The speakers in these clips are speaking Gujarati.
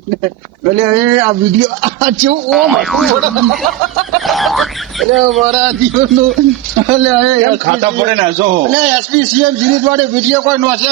એટલે આ વિડીયો કેવું ઓમ એટલે મારા જીવનનું એટલે ખાતા પડે ને જો એસપી સીએમ સિરીઝ વાળે વિડીયો કોઈ નોશે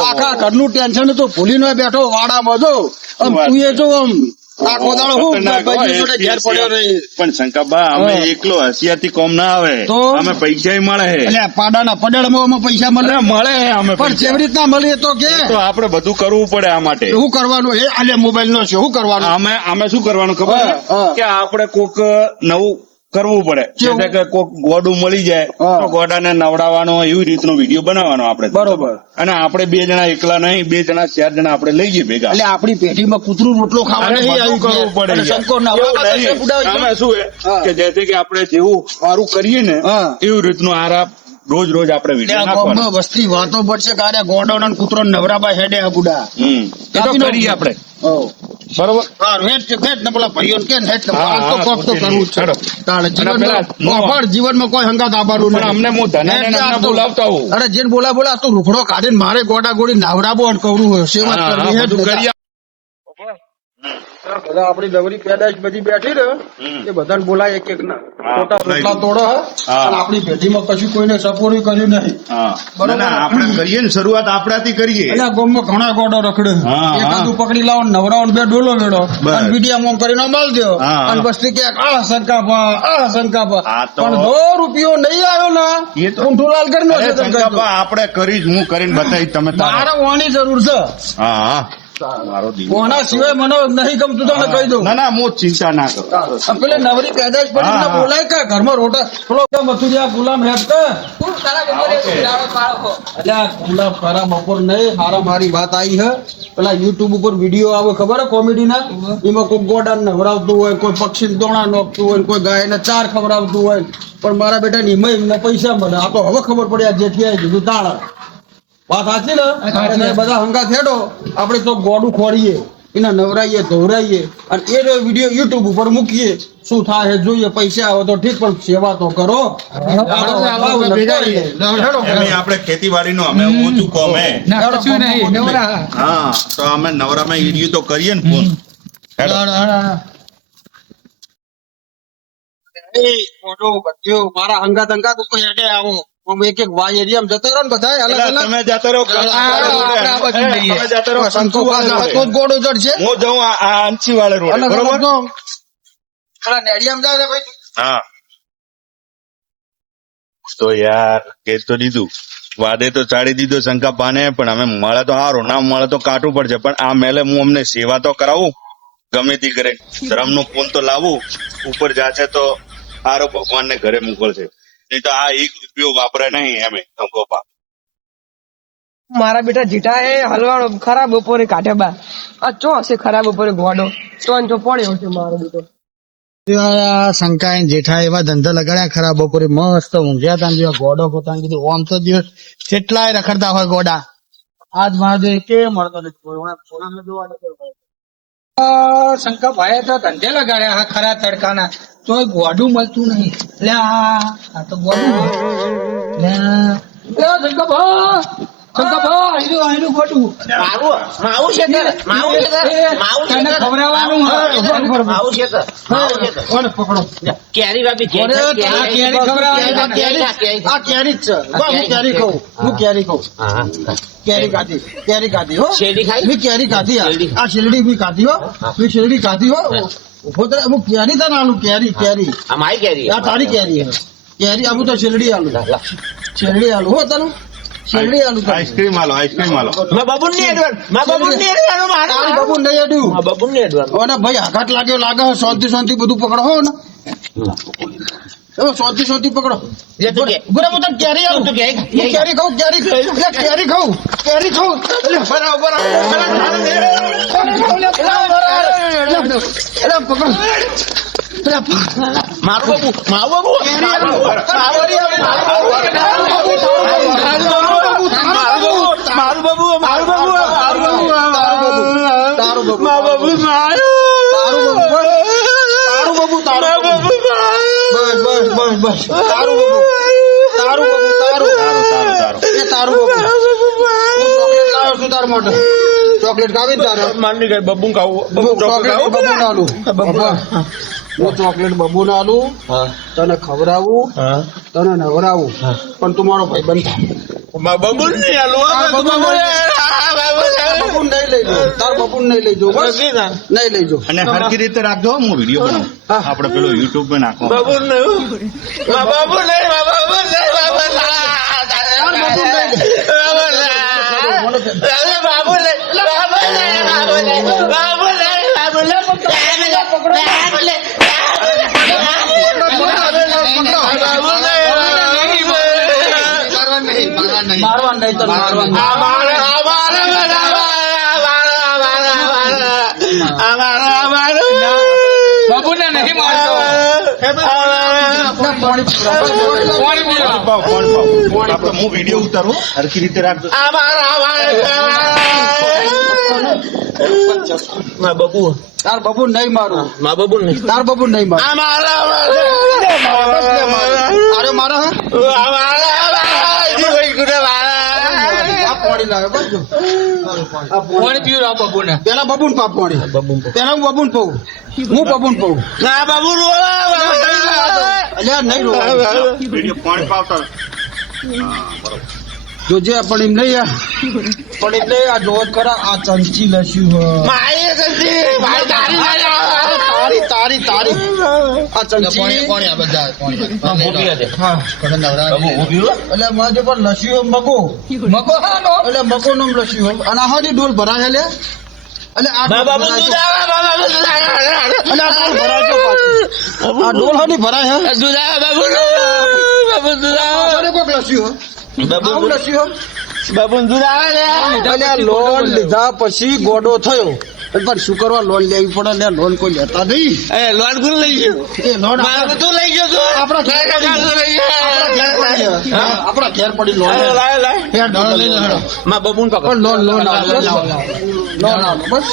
આખા ઘરનું ટેન્શન તો ભૂલી નો બેઠો વાડામાં જો આમ તું એ જો આમ આખો દાડો હું ભાઈ જોડે ઘેર પડ્યો રહી. પણ શંકાબા અમે એકલો હસિયાથી કોમ ના આવે તો? અમે પૈસા મળે એટલે પાડાના પડાળમાં પૈસા મળે મળે અમે પણ જેવી રીતના મળે તો કે તો આપડે બધું કરવું પડે આ માટે શું કરવાનું એ આલે મોબાઈલ નો છે શું કરવાનું અમે શું કરવાનું ખબર છે? હા. કે આપડે કોક નવું કરવું પડે કેવું? એટલે કે કોક ગોડું મળી જાય હા. તો ગોડાને નવડાવવાનો એવી રીતનો વિડીયો બનાવવાનો આપડે બરોબર અને આપણે 2 જણા એકલા નહીં 2 જણા 4 જણા આપણે લઈ જઈએ ભેગા એટલે આપણી પેઢીમાં કૂતરું રોટલો ખાવા અને નહીં બધું કરવું પડે અને યાર. શંકો એવું નવરા નહીં. બુડાવ આમાં શું હે હા. કે જેથી કે આપણે જેવું સારું કરીએ ને હા. એવી રીતનું આરામ રોજ રોજ આપણે વિડીયો નાખવાનો વસ્તી વાતો પડશે કે આરે ગોડો ને કૂતરો નવરાબા હેડે આ બુડા એ તો કાપી કરીએ આપણે હો બરોબર હા હેડ ને પેલા ભાઈઓ કે હેડ ને હા, મારે તો હા, કોક તો કરવું જ છે હેડો. તાણે અને પેલા જીવનમાં કોઈ હંગાત આવવાનું પણ અમને હું ધનાને બોલાવતા હોઉં અરે જેને બોલા તો રૂખડો કાઢીને મારે ગોડા ગોડી નાવરાબો અને કવરું હોય સેવા હા, કરવી હેડ બધું ને. કરીએ બધા આપણી નવરી પેદાશ બધી બેઠી ને એ બધાને બોલાય એક ના હા, ખોટા રોટલા તોડો હા. અને આપણી પેઢીમાં કશું કોઈને સપોર્ટ કર્યું નહીં હા બરોબર. ના, ના, આપણે કરીએ ને શરૂઆત આપણાથી કરીએ એટલે ગામમાં ઘણા ગોડો રખડે હા, એકાદું હા. પકડી લાવો નવરાવન બે ડોલો વેડો બસ. અને મીડિયા મોમ કરીને માલ દો હા, અને હા. બસ્તી કે આ શંકાપા આ તો- પણ 2 રૂપિયો નહીં આવ્યો ને એ તો- ઊંઠુલાલ કરી નો અરે શંકાબા, આપણે કરીશ હું કરીને બતાવીશ તમે તારે. મારે ઓની જરૂર છે હા હા મારો દીકરો. ઓના સિવાય મને નહીં ગમતું તો ને કહી દઉં ના ના હું ચિંતા ના કરો અને પેલે નવરી પેદાશ પડી હા, ને હા. બોલાય કે ઘરમાં રોટા પેલો મથુરિયા ગુલામ હેડ કે એટલે આ ગુલાબ ખરા બપોર નહીં હારા મારી વાત આવી હે પેલા યુટ્યુબ ઉપર વિડીયો આવે ખબર હે કોમેડી ના એમાં કોઈ ગોડા નવરાવતું હોય કોઈ પક્ષી દોણા નોખતું હોય કોઈ ગાય ને ચાર ખવડાવતું હોય પણ મારા બેટા ની એમને પૈસા મળે આ તો હવે ખબર પડી આ જેઠી આવી કીધું તાળા વાત સાચી ને એટલે બધા હંગા થેડો આપણે તો ગોડું ખોડીએ એના નવરાઈએ ધોરાઈએ અને એ વિડીયો યુટ્યુબ ઉપર મૂકીએ શું થાય એ જોઈએ પૈસા આવે તો ઠીક પણ સેવા તો કરો એમે આપણે ખેતીવાડીનો અમે ઓછું કોમ હે હા તો અમે નવરામાં ઈડિયું તો કરીએ ને ફોન હેડો. મારા હંગાત હંગાત કોઈ હેડે આવો આમ એક એક વાય એરિયામાં જતો રહો ને બધા અલગ પેલા અલગ તમે જાતા રહો તમે જાતા રહો શંકો પાસે તો જ ગોળો ચડશે હું જાઉં આ અંચી વાળે રોડ અલગ બરોબર અલગ તો પેલા નેડિયામાં જાય ને ભાઈ હા તો યાર કે તો દીધું વાદે તો ચાડી દીધો શંકા પાને પણ અમે મળે તો સારું ના મળે તો કાઢવું પડશે પણ આ મેલે હું અમને સેવા તો કરાવું ગમે તે કરે ધર્મનું પૂન તો લાવું ઉપર જાશે તો સારો ભગવાનને ઘરે મોકલશે નહીં તો આ 1 રૂપિયો વાપરે નહીં એમે ગોપા મારા બેટા જીઠા એ હલવાડો ખરાબ બપોરે કાઢે બા આ ચો હશે ખરાબ બપોરે ગોડો ચો ને ચો પડ્યો છે મારો બેટો શંકા જેઠા એવા ધંધા લગાડ્યા ખરા બપોરે મસ્ત ઊંઘ્યા હતા ને ગોડો પોતાને કીધું ઓમ તો દિવસ કેટલાય રખડતા હોય ગોડા આજ મારો જો કે મળતો નથી શંકા ભાઈ તો ધંધે લગાડ્યા હા ખરા તડકાના તો ગોડું મળતું નહીં એટલે આ તો ગોડું શંકા ભાઈ ગોડું ખવડાવવાનું પકડો કેરી બાપી કેરી ખવડાવવાની આ કેરી જ છે હું કેરી ખાઉં કેરી ખાધી હો શેરડી ખાઈ? મેં કેરી ખાધી આ શેરડી બી ખાધી હો મેં શેરડી ખાધી હો ઉભો તો હું કેરી તને આલું કેરી આ મારી કેરી આ તારી કેરી હે કેરી આવું તો શેરડી આલું હો તને શેરડી આલું તને. આઈસ્ક્રીમ આલો મા બાબુ ની એડવાન્સ તારી બાબુ નહીં અડ્યું મા બાબુ ની એડવાન્સ ઓને ભાઈ આઘાત લાગે શાંતિ બધું પકડો હો ને હવે શાંતિ પકડો બરાબર હું તને કેરી આલું તું કેરી? હું કેરી ખાઉં એટલે બરાબર એટલે પકડો મારું બાબુ બસ તારું તારું બાબુ એ તારું બાબુ હું ચોકલેટ લાવ્યો છું તારા માટે ચોકલેટ ખાવી ને તારે મારની કઈ બબુ ખાવું હું ચોકલેટ બબૂન આલું બાપા, હું ચોકલેટ બબૂન આલું, હા તને ખવડાવું, હા તને નવરાવું, પણ તું મારો ભાઈ બનતા બબુ નહીં આલું બબૂન નહીં લઈ જો, તાર બબૂન નહીં લઈ જો, બસ નહીં લઈ જો. અને હરખી રીતે રાખજો હો, હું વિડીયો બનાવું હા. આપણે પેલો યુટ્યુબ પર નાખો બબુ નહીં બબુ નહીં મારવા નહીં તને મારવા બાબુને નહીં મારતો. આપણે હું વિડીયો ઉતારું હરખી રીતે રાખજો બબુ તાર બબૂન નહીં મારું, મા બબુ નહીં તાર બબૂન નહીં મારું. અરે મારા હે? આ પાણી લાવે બસ જો. આ પાણી. પાણી પીવું આ બાબુને. પેલા બબૂન પાપ પાણી, પેલા હું બબૂન પઉં, હું બબૂન પઉં. અલ્યા નહીં રોવા. વિડીયો પાણી પાવતા જોજે પણ એમ નહીં આ પણ એમ નહીં આ જોત ખરા આ ચંચી લસ્યું તારી તારી તારી આ ચંચી હા એટલે મારે જે પણ લસ્યું મગો મકો હાનો. એટલે મગો નું લસ્યું અને આ હાની ડોલ ભરાય એટલે એટલે આ ડોલ ભરાય છે. એટલે આ ડોલ ભરાય છે પાછી. આ ડોલ હાની ભરાય હે અરે કોક લસ્યું આવું લસ્યું અલ્યા લોન લીધા પછી ગોડો થયો પણ શું કરવા લોન લેવી પડે ને લોન કોઈ લેતા નહીં. લોન કોણ લઈ ગયો એ લોન તું લઈ ગયો તું આપણા ઘેર પડી લોન મા બબુન પકડ પણ લોન લોન આલો લોન આલો બસ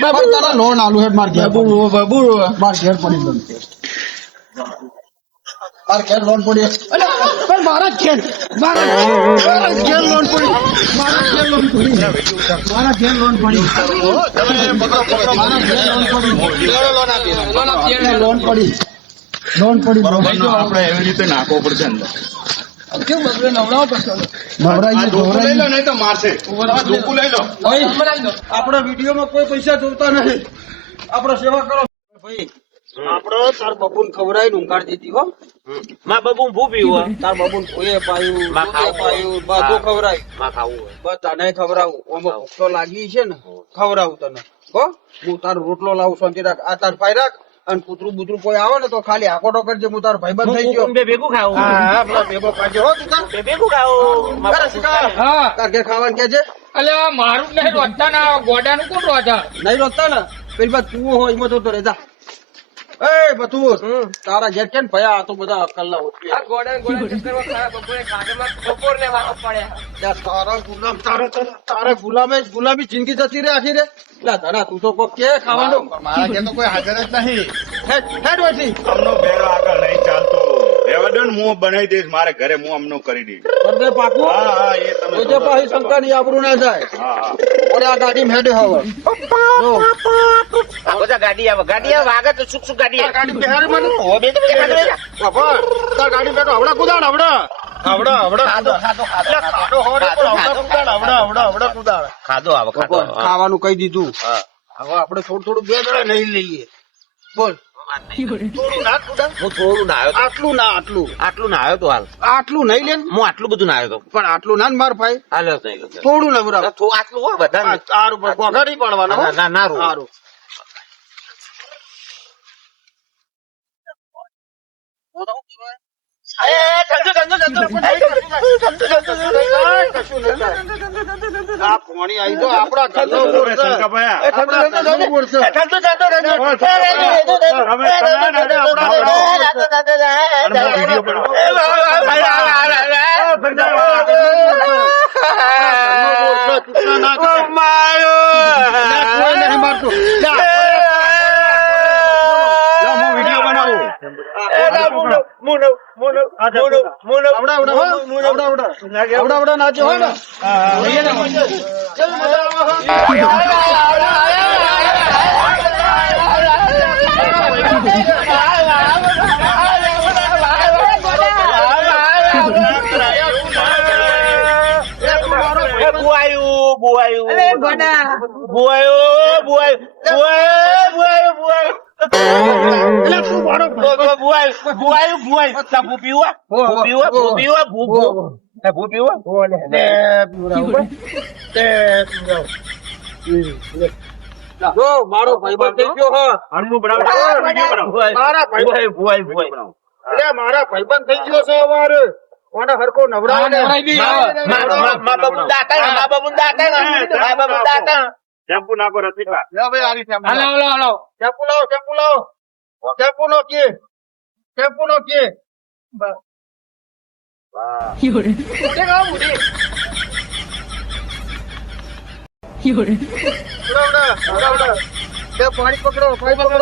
પણ તારા લોન આલુ હેડ માર ઘેર માર ઘેર પડી લોન માર ઘેર લોન પડી પણ મારા ઘેર લોન પડી મારા ઘેર લોન પડી મારા ઘેર લોન પડી લોન પડી લોન પડી બરોબર નો આપણે એવી રીતે નાખવો પડશે અંદર કેવું બધું નવડાવો પડશે. નવરાઈ લઈ લો નહીં તો મારશે ધોકું લઈ લો આપણા વિડીયોમાં કોઈ પૈસા જોતા નહીં, આપણે સેવા કરો ભાઈ. આપડે તાર બબુન ખવડાવીને ઊંઘાડી દીધી હો. મા બબુ ભૂ પીવું તાર બબુન કોઈએ પાયું, માં કોઈએ પાયું, બધું ખવડાવ્યું. માં ખાવું બસ તને ખવડાવું, આમાં ભૂખ તો લાગી છે ને, ખવડાવું તને હો. હું તારો રોટલો લાવું, શાંતિ રાખ, આ તાર ભાઈ રાખ, અને કૂતરું બુતરું કોઈ આવે ને તો ખાલી આકોટો કરજે, હું તારો ભાઈબંધ થઈ ગયો. ભેગું ખાવું હા પેલા ભેગો પાડજો હો તું તાર. ભેગું ખાવું અરે શિકાર, હા તાર ઘેર ખાવાનું કે છે અલ્યા મારું જ નહીં રોધતા ને ગોડાનું કોણ રોધા. નહીં રોતા ને પેલી બાદ તું હોય એમાં તો રહેતા. એ બતુર તારા ઘેર કેમ ભયા આ તો બધા અક્કલના હોતી. આ ગોડા ચક્કરમાં ખાયા બપોરે ખાધેમાં બપોરને વાળો પડ્યા. તારા ગુલામ તારે ગુલામી જિંદગી જતી રે આખી રે. લા ધરા તું તો કોક કે ખાવાનું મારા ઘેર તો કોઈ હાજર જ નહીં હેડ વચ્ચી અમનો બેરો આગળ નહીં ચાલતો રહેવા દો ને હું બનાવી દઈશ મારે ઘરે હું અમનો કરી દઈશ કરદે પાકું. હા હા એ તમે તો જે પાછી શંકા ની આબરૂ ના જાય. હા હા ઓરે આ ગાડી હેડે હવે જો બધા ગાડી આવે વાગે તો સુખ સુખ ગાડી આવે ગાડી બેહાર મને ઓ બે તો બાપા તાર ગાડી બેઠો હવડા કુદાડ હવડા ખાધો ખાધો આવે ખાધો ખાવાનું કહી દીધું. હા. હવે આપણે થોડું બે જણા નહીં લઈએ. બોલ થોડું ના કુદાડ. હું થોડું ના આવ્યો આટલું ના આટલું આટલું ના આવ્યો તો હાલ આટલું નહીં લે હું આટલું બધું ના આવ્યો તો પણ આટલું ના ને માર ભાઈ હાલ નહીં થોડું નવરા આટલું હોય બધા તારું ગોગાડી પાડવાનો હો. ના ના રૂ સારું આ પાણી આવી તો આપણા ઘરનો બોર છે. શંકાભાઈ, આપણા ઘરનો બોર છે. તમે તમે વિડીયો બનાવો કોઈ નહીં મારતું. લા, હું વિડીયો બનાવું. આવડા નાચો હો ને ચલ મજા અરે ગોડા જો મારો ભાઈબંધ થઈ ગયો હો મારા ભાઈબંધ થઈ ગયો છે અમારે કોને હરકો નવરાવ ને શેમ્પુ નાખો રસિકા શેમ્પુ નો કે પાણી પકડો નવરો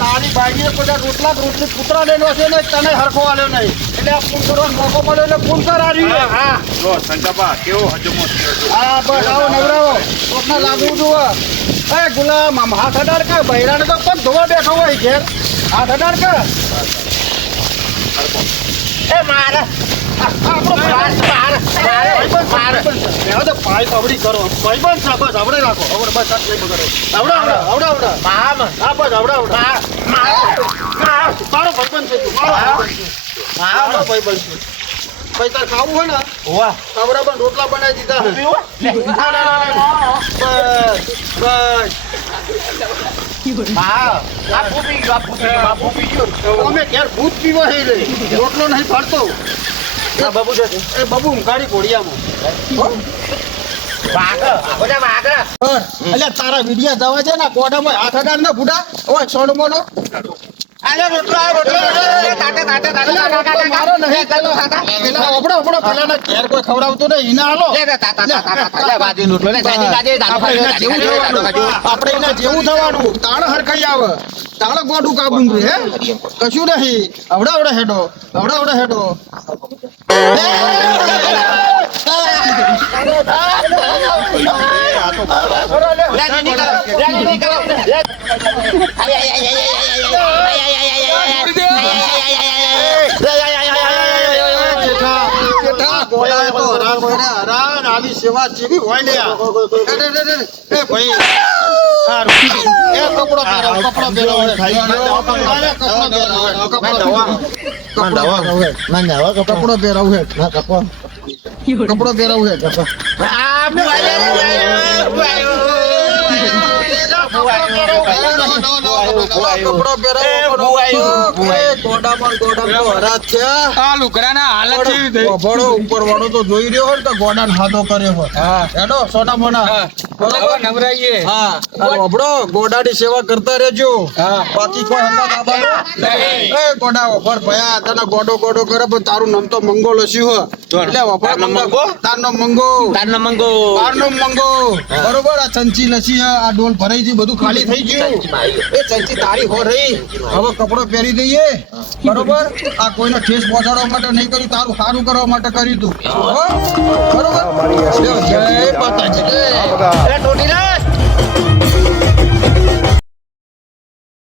તારી બાઈએ બધા રોટલી કૂતરા લેલો છે ને તને હરખો આલ્યો નહીં એટલે આ ફોન કરવાનો મોકો મળ્યો એટલે ફોન કર શંકાબા કેવો હજમો થયો છે? હા બસ આવો નવરાવો કોકના લાગવું જોવે એ ગુલામ આમ હાથ અડાડ કે બૈરાને તો પગ ધોવા બેઠો હોય ઘેર હાથ અડાડ કે ભાઈ પબડી કરો ભાઈબંધ છે બસ આવડે રાખો આવડે બસ સાથ નહીં બગડે આવડા હા બસ આવડા મારો ભાઈબંધ છે તું મારો ભાઈબંધ છે ભાઈ તાર ખાવું હોય ને આવડા પણ રોટલા બનાવી દીધા અમે ઘેર ભૂત પીવો છે રે રોટલો નહીં ફરતો એ બબુ ગાડી ઘોડિયામાં અલ્યા તારા વિડિયા જવા છે ને કોડામાં હાથ અડાડ ના ફૂટા ઓય સોડ મોનો મારો નહીં પેલા ઘેર કોઈ ખવડાવતો નહીં ઈને હાલો આપણે એના જેવું થવાનું તાણ હરખાઈ આવે તાણ ગોડું કાબું હે કશું નહીં આવડા હેડો આવી સેવા જેવી હોય લે એ ભાઈ કપડો પહેરાવું ઉપર વાળો તો જોઈ રહ્યો હોય તો ગોડાને હાથો કર્યો હોય હેડો સોના મોના ગોડાની સેવા કરતા રહેજો બાકી કોઈ ગોડા વફર ભયા તને ગોડો કરે પણ તારું નામ તો મંગો લસ્યું એટલે વફર તારનો મંગો બરોબર આ ચંચી લસી આ ડોલ ભરાઈ ગઈ બધું ખાલી થઈ ગયું એ ચંચી તારી હો રહી હવે કપડો પહેરી દઈએ બરોબર આ કોઈને ઠેસ પહોંચાડવા માટે નહીં કર્યું તારું સારું કરવા માટે કર્યું તું બરોબર જય માતાજી